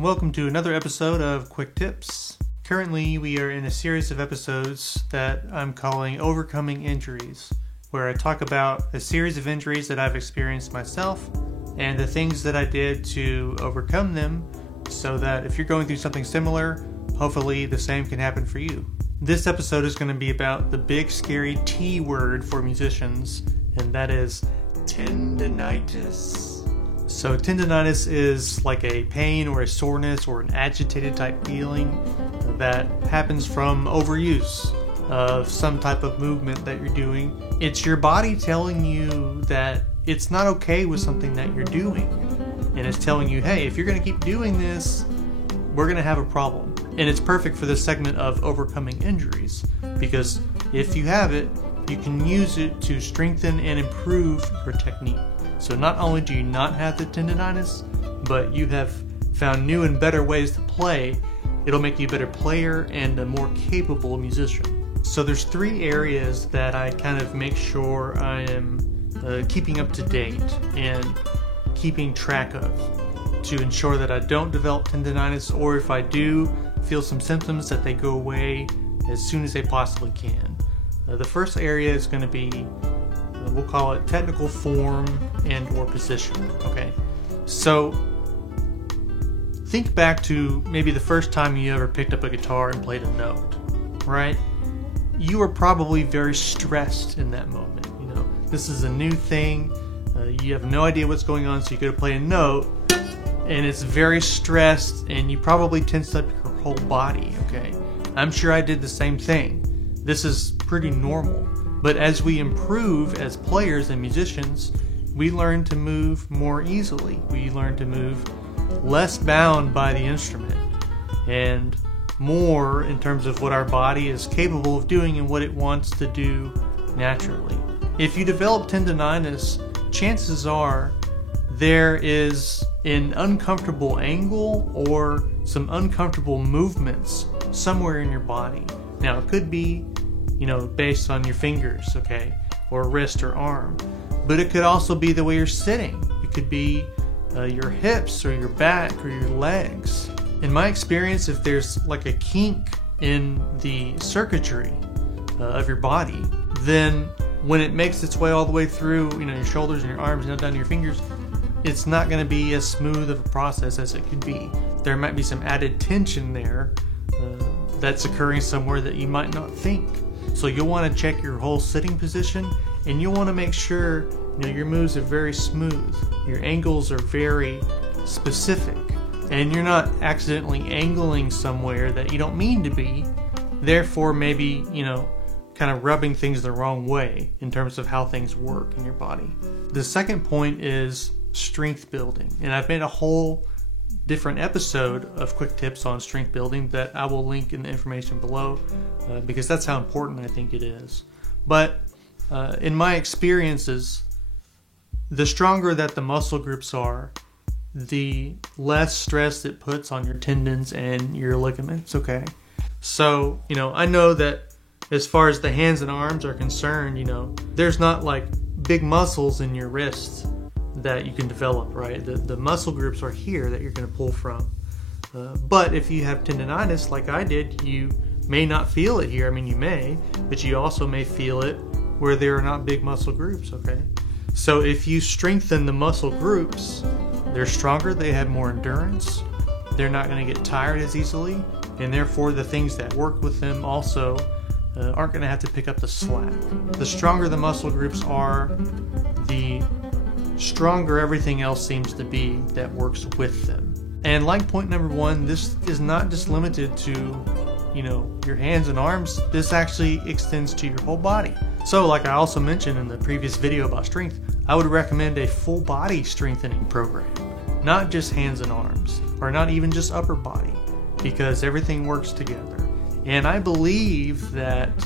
Welcome to another episode of Quick Tips. Currently, we are in a series of episodes that I'm calling Overcoming Injuries, where I talk about a series of injuries that I've experienced myself and the things that I did to overcome them so that if you're going through something similar, hopefully the same can happen for you. This episode is going to be about the big scary T word for musicians, and that is tendinitis. So tendinitis is like a pain or a soreness or an agitated type feeling that happens from overuse of some type of movement that you're doing. It's your body telling you that it's not okay with something that you're doing. And it's telling you, hey, if you're going to keep doing this, we're going to have a problem. And it's perfect for this segment of overcoming injuries, because if you have it, you can use it to strengthen and improve your technique. So not only do you not have the tendinitis, but you have found new and better ways to play. It'll make you a better player and a more capable musician. So there's three areas that I kind of make sure I am keeping up to date and keeping track of to ensure that I don't develop tendinitis, or if I do feel some symptoms, that they go away as soon as they possibly can. The first area is going to be we'll call it technical form and or position. Okay, so think back to maybe the first time you ever picked up a guitar and played a note, right? You were probably very stressed in that moment. You know, this is a new thing. You have no idea what's going on, so you go to play a note and it's very stressed and you probably tense up your whole body. Okay, I'm sure I did the same thing. This is pretty normal. But as we improve as players and musicians, we learn to move more easily. We learn to move less bound by the instrument and more in terms of what our body is capable of doing and what it wants to do naturally. If you develop tendinitis, chances are there is an uncomfortable angle or some uncomfortable movements somewhere in your body. Now, it could be based on your fingers, okay, or wrist or arm. But it could also be the way you're sitting. It could be your hips or your back or your legs. In my experience, if there's like a kink in the circuitry of your body, then when it makes its way all the way through, your shoulders and your arms and down to your fingers, it's not going to be as smooth of a process as it could be. There might be some added tension there that's occurring somewhere that you might not think. So you'll want to check your whole sitting position, and you'll want to make sure your moves are very smooth, your angles are very specific, and you're not accidentally angling somewhere that you don't mean to be, therefore maybe kind of rubbing things the wrong way in terms of how things work in your body. The second point is strength building, and I've made a whole different episode of Quick Tips on strength building that I will link in the information below because that's how important I think it is. But in my experiences, the stronger that the muscle groups are, the less stress it puts on your tendons and your ligaments, okay? So, I know that as far as the hands and arms are concerned, there's not like big muscles in your wrists that you can develop, right? The muscle groups are here that you're going to pull from. But if you have tendinitis like I did, you may not feel it here. I mean, you may, but you also may feel it where there are not big muscle groups, okay? So if you strengthen the muscle groups, they're stronger, they have more endurance, they're not going to get tired as easily, and therefore the things that work with them also aren't going to have to pick up the slack. The stronger the muscle groups are, the stronger everything else seems to be that works with them. And like point number one, this is not just limited to your hands and arms. This actually extends to your whole body. So like I also mentioned in the previous video about strength, I would recommend a full body strengthening program, not just hands and arms, or not even just upper body. because everything works together. And I believe that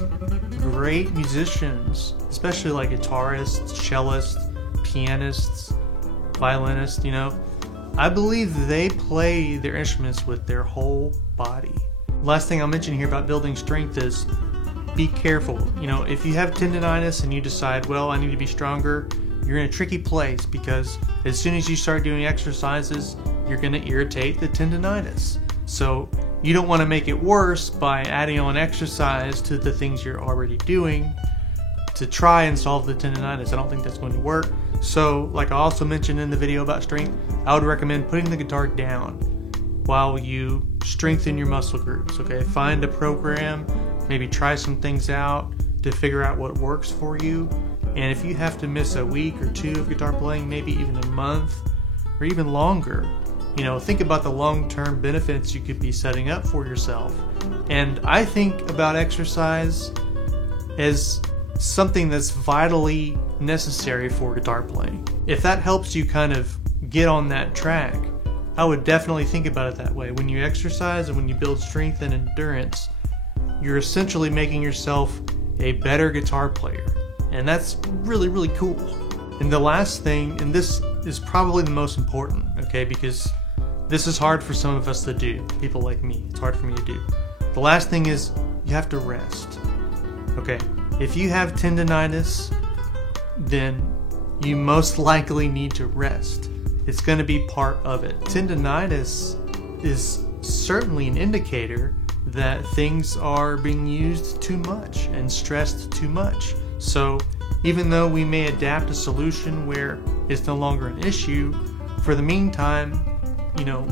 great musicians, especially like guitarists, cellists, pianists, violinists, I believe they play their instruments with their whole body. Last thing I'll mention here about building strength is be careful. If you have tendonitis and you decide, well, I need to be stronger, you're in a tricky place, because as soon as you start doing exercises, you're going to irritate the tendonitis. So you don't want to make it worse by adding on exercise to the things you're already doing to try and solve the tendonitis. I don't think that's going to work. So, like I also mentioned in the video about strength, I would recommend putting the guitar down while you strengthen your muscle groups. Okay, find a program, maybe try some things out to figure out what works for you. And if you have to miss a week or two of guitar playing, maybe even a month or even longer, think about the long-term benefits you could be setting up for yourself. And I think about exercise as something that's vitally necessary for guitar playing. If that helps you kind of get on that track, I would definitely think about it that way. When you exercise and when you build strength and endurance, you're essentially making yourself a better guitar player. And that's really, really cool. And the last thing, and this is probably the most important, okay, because this is hard for some of us to do, people like me. It's hard for me to do. The last thing is you have to rest. Okay, if you have tendonitis, then you most likely need to rest. It's going to be part of it. Tendonitis is certainly an indicator that things are being used too much and stressed too much. So even though we may adapt a solution where it's no longer an issue, for the meantime,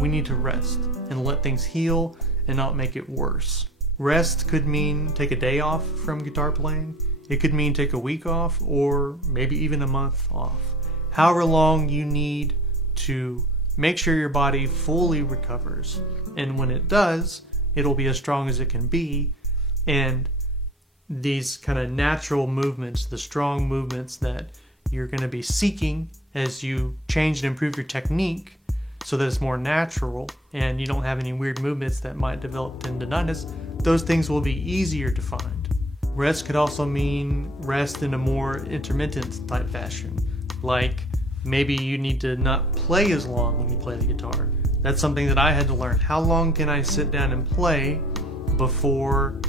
we need to rest and let things heal and not make it worse. Rest could mean take a day off from guitar playing. It could mean take a week off, or maybe even a month off. However long you need to make sure your body fully recovers. And when it does, it'll be as strong as it can be. And these kind of natural movements, the strong movements that you're going to be seeking as you change and improve your technique so that it's more natural and you don't have any weird movements that might develop tendonitis, those things will be easier to find. Rest could also mean rest in a more intermittent type fashion. Like maybe you need to not play as long when you play the guitar. That's something that I had to learn. How long can I sit down and play before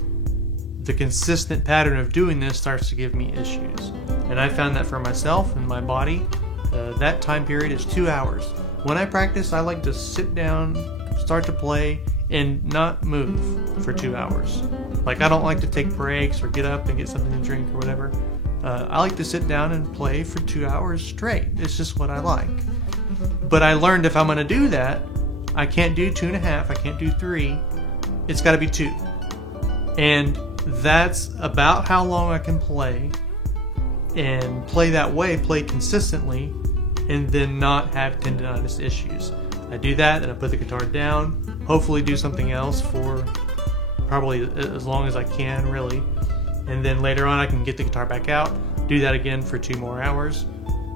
the consistent pattern of doing this starts to give me issues? And I found that for myself and my body, that time period is 2 hours. When I practice, I like to sit down, start to play, and not move for 2 hours. Like I don't like to take breaks or get up and get something to drink or whatever. I like to sit down and play for 2 hours straight. It's just what I like. But I learned if I'm going to do that, I can't do 2.5, I can't do 3. It's got to be 2. And that's about how long I can play, and play that way, play consistently, and then not have tendonitis issues. I do that, and I put the guitar down, hopefully do something else for probably as long as I can, really. And then later on I can get the guitar back out, do that again for 2 more hours,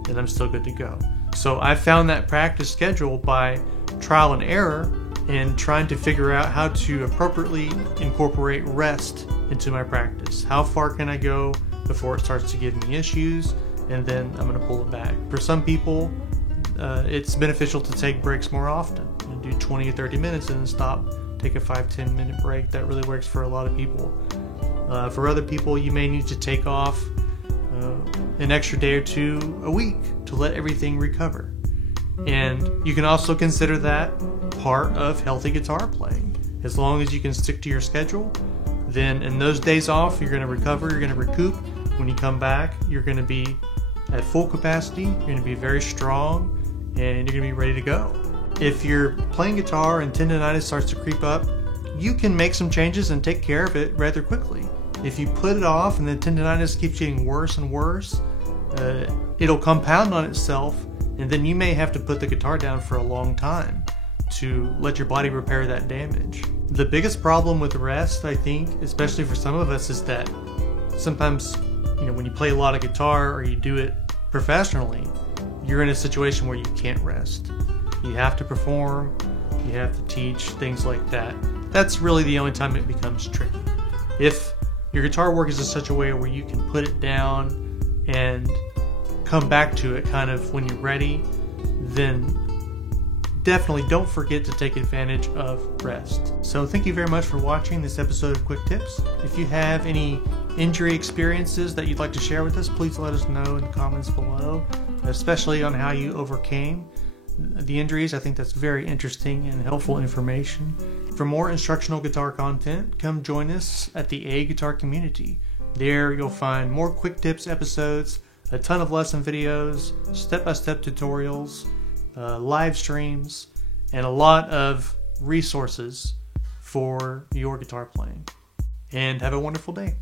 and I'm still good to go. So I found that practice schedule by trial and error and trying to figure out how to appropriately incorporate rest into my practice. How far can I go before it starts to give me issues, and then I'm going to pull it back. For some people, it's beneficial to take breaks more often and do 20 or 30 minutes and then stop, take a 5-10 minute break. That really works for a lot of people. For other people, you may need to take off an extra day or 2 a week to let everything recover. And you can also consider that part of healthy guitar playing. As long as you can stick to your schedule, then in those days off, you're going to recover, you're going to recoup. When you come back, you're going to be at full capacity, you're going to be very strong, and you're going to be ready to go. If you're playing guitar and tendonitis starts to creep up, you can make some changes and take care of it rather quickly. If you put it off and the tendonitis keeps getting worse and worse, it'll compound on itself, and then you may have to put the guitar down for a long time to let your body repair that damage. The biggest problem with rest, I think, especially for some of us, is that sometimes, when you play a lot of guitar or you do it professionally, you're in a situation where you can't rest. You have to perform, you have to teach, things like that. that's really the only time it becomes tricky. If your guitar work is in such a way where you can put it down and come back to it kind of when you're ready, then definitely don't forget to take advantage of rest. So thank you very much for watching this episode of Quick Tips. If you have any injury experiences that you'd like to share with us, please let us know in the comments below, especially on how you overcame the injuries. I think that's very interesting and helpful information. For more instructional guitar content, come join us at the A Guitar community. There you'll find more Quick Tips episodes, a ton of lesson videos, step-by-step tutorials, live streams, and a lot of resources for your guitar playing. And have a wonderful day.